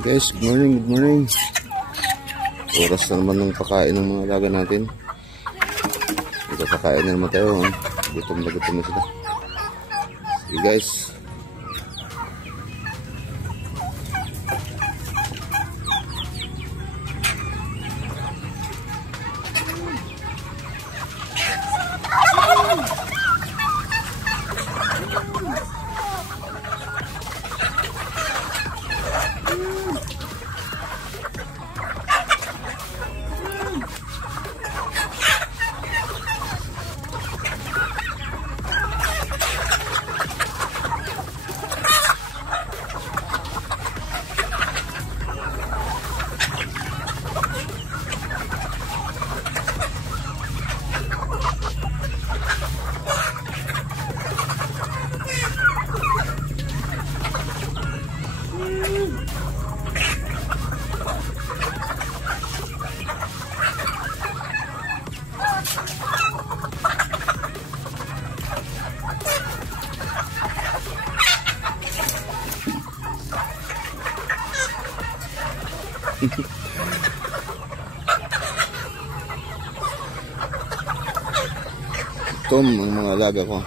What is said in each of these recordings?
Guys, good morning, good morning. Oras na naman ng pakain ng mga alaga natin. Ito, pakain na naman tayo. Gutom na sila. See you guys. Ito ang mga alaga ko.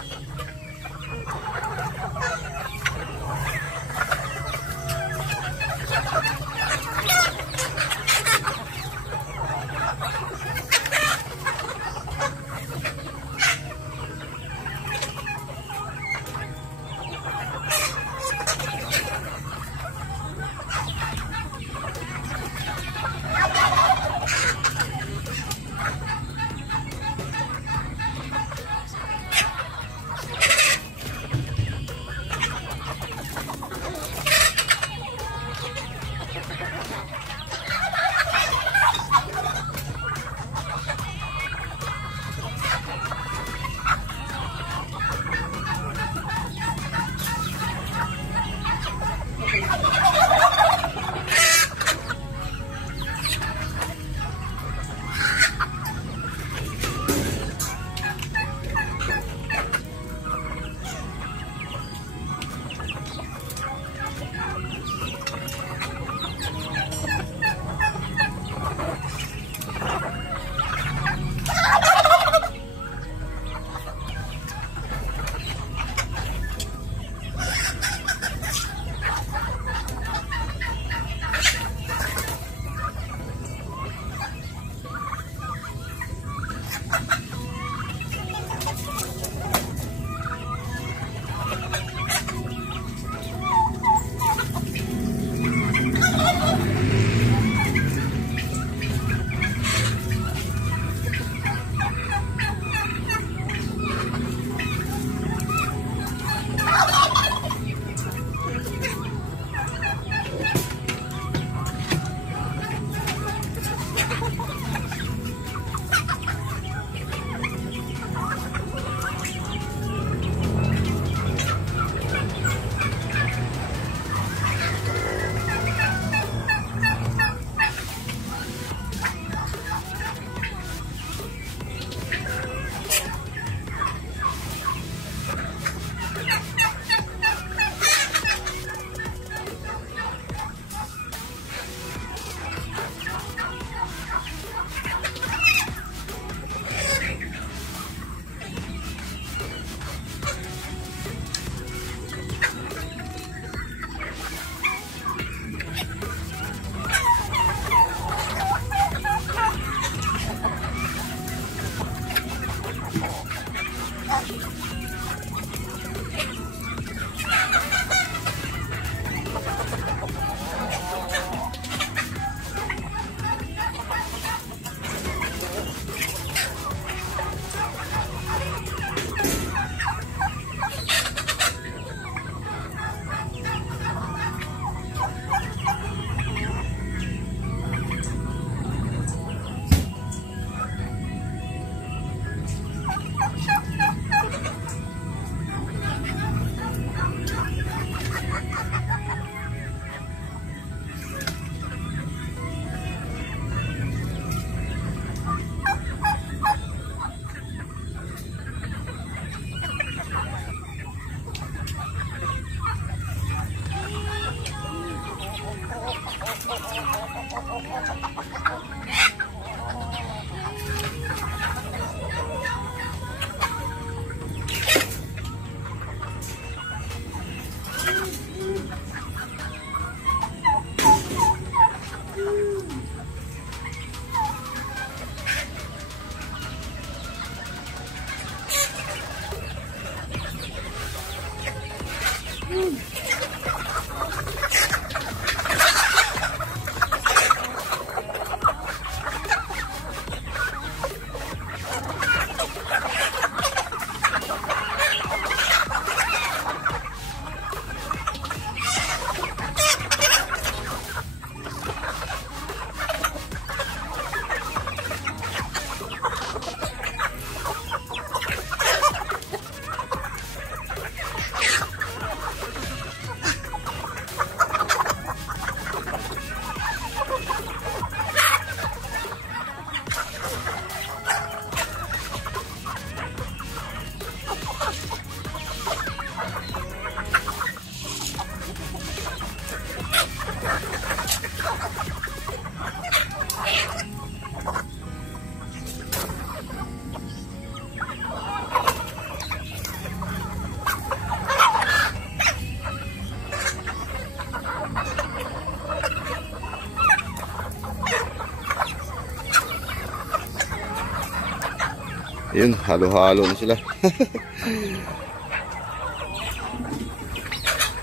Yun, halo-halo na sila.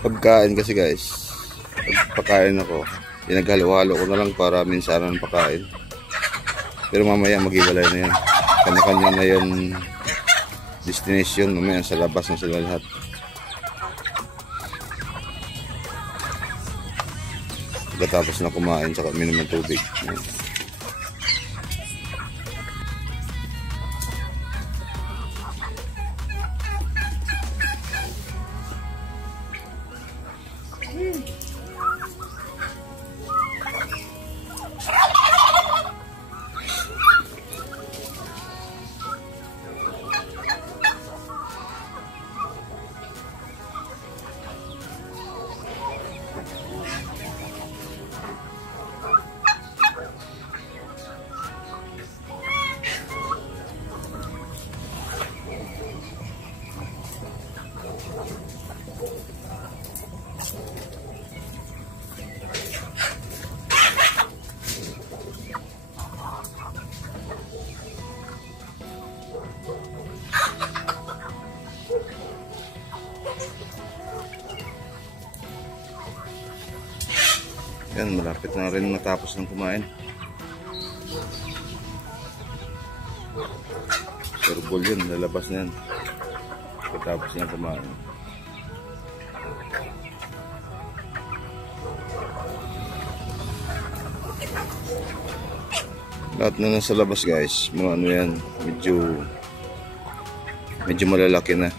Pagkain kasi guys, pagpakain ako, pinaghalo-halo ko na lang para minsanan pakain. Pero mamaya maghiwalay na yan. Kanya-kanya na yan destination. Mamaya sa labas na sila lahat. Pagkatapos na kumain, saka minom ng tubig. Yan, malapit na rin matapos ng kumain. Turbol yun, lalabas na yan pagkatapos ng kumain. Lahat na nasa labas guys, mga ano yan, medyo malalaki na.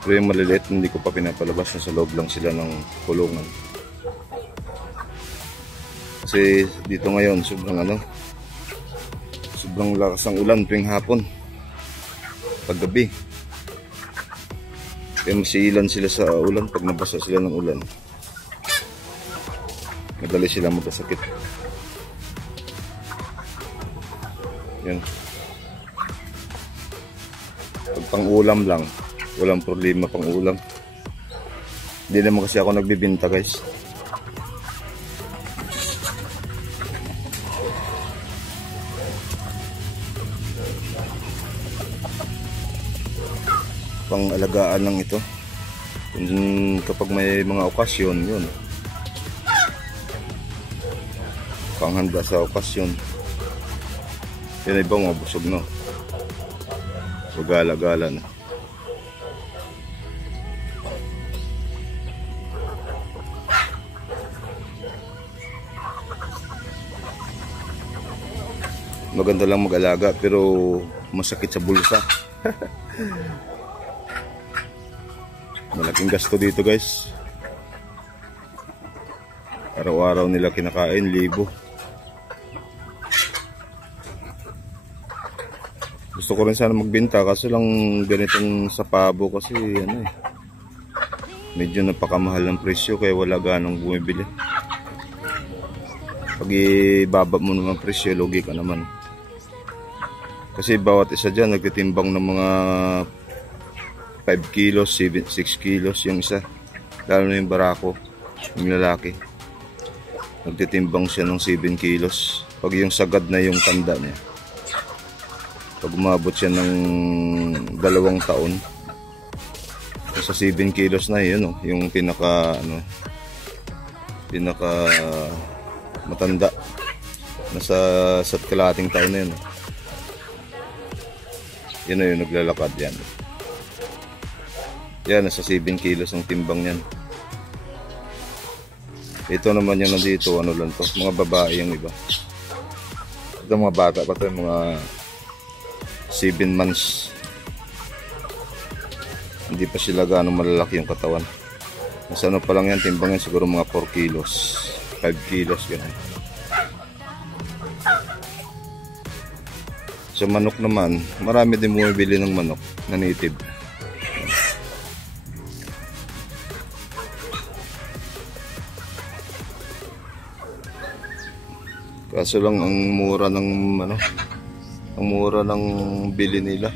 Pero yung maliliit hindi ko pa pinapalabas, nasa loob lang sila ng kulungan. Kasi dito ngayon sobrang lakas ng ulan tuwing hapon, paggabi. Kaya masiilan sila sa ulan pag nabasa sila ng ulan. Madali sila magkasakit. Yan. Pag pang-ulam lang, walang problema pang-ulam. Hindi naman kasi ako nagbibinta guys. Pang-alagaan lang ito. Kapag may mga okasyon, yun. Panghanda sa okasyon. Yan iba mga busog na. So gala-gala na. Maganda lang mag-alaga pero masakit sa bulsa. Malaking gasto dito guys. Araw-araw nila kinakain, libo. Gusto ko rin sana magbenta kaso lang ganitong sa pabo kasi medyo napakamahal ng presyo kaya wala ganong bumibili. Pag ibaba mo naman presyo, lugi ka naman. Kasi bawat isa dyan nagtitimbang ng mga 5 kilos, 6 kilos yung isa. Lalo na yung barako, yung lalaki. Nagtitimbang siya ng 7 kilos. Pag yung sagad na yung tanda niya. Pag umabot siya ng 2 taon, sa 7 kilos na yun, yung pinaka matanda. Nasa kalahating taon na yun. Yun na yung naglalakad yan. Yan, nasa 7 kilos ang timbang yan. Ito naman yung nandito, ano lang to, mga babae yung iba. Ito mga bata pa to, mga 7 months. Hindi pa sila gaano malalaki yung katawan. Nasa ano pa lang yan, timbang yan siguro mga 4 kilos, 5 kilos ganun. Sa manok naman, marami din bumibili ng manok na native. Kaso lang ang mura ng ano, ang mura ng bili nila.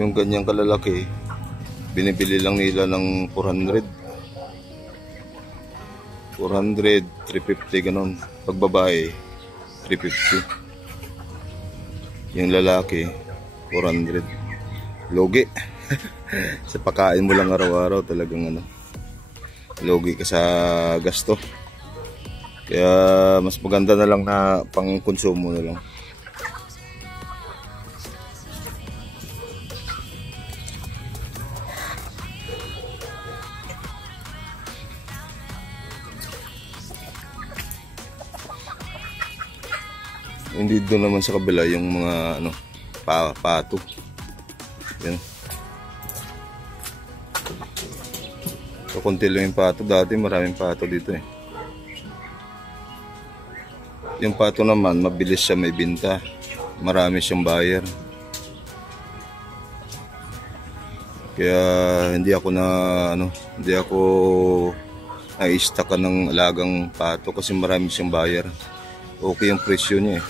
Yung ganyang kalalaki, binibili lang nila ng 400, 350 ganun. Pag babae, 350. Yung lalaki, 400. Logi. Sa pagkain mo lang araw-araw talagang ano, logi ka sa gasto. Kaya mas maganda na lang na pang-konsumo na lang. Hindi doon naman sa kabila yung mga ano, pato. Yan. So konti lang yung pato. Dati maraming pato dito eh. Yung pato naman, mabilis siya may binta. Marami siyang buyer. Kaya hindi ako na ano, hindi ako na-stockan ng alagang pato kasi marami siyang buyer. Okay yung presyo niya eh.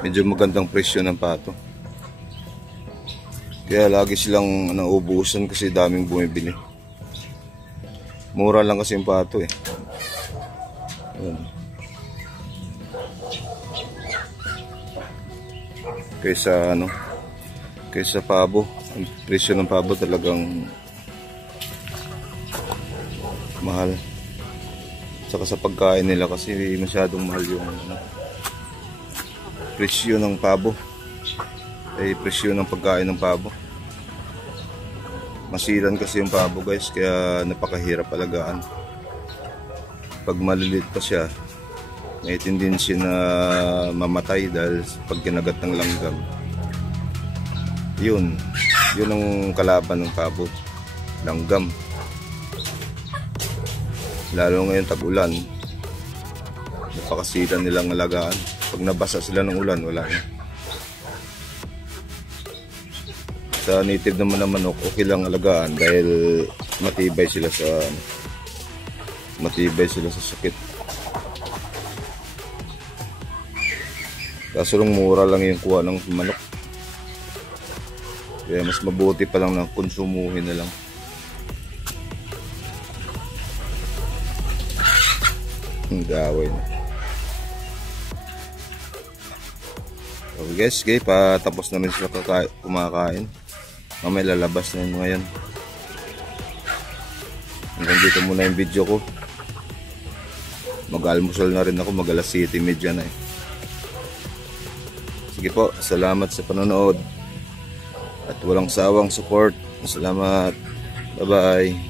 Medyo magandang presyo ng pato. Kaya lagi silang nauubusan kasi daming bumibili. Mura lang kasi yung pato eh. Ayan. Kaysa ano, kaysa pabo. Ang presyo ng pabo talagang mahal. Saka sa pagkain nila kasi masyadong mahal yung ano, presyo ng pabo. Presyo ng pagkain ng pabo. Masilan kasi yung pabo guys, kaya napakahirap alagaan. Pag maliliit pa siya, may tendency na mamatay dahil pag kinagat ng langgam. Yun ang kalaban ng pabo, langgam. Lalo ngayon tag-ulan, napakasilan nilang alagaan. Pag nabasa sila ng ulan, wala na. Sa native naman na manok, okay lang alagaan dahil matibay sila sa sakit. Kaso lang mura lang yung kuha ng manok. Kaya mas mabuti pa lang na konsumuhin na lang. Ang gawin. Okay guys, patapos namin sila kumakain. Mamaya lalabas na yun ngayon. Hanggang dito muna yung video ko. Mag-almusal na rin ako, mag-alas 7:30 na eh. Sige po, salamat sa panonood at walang sawang support. Salamat. Bye-bye.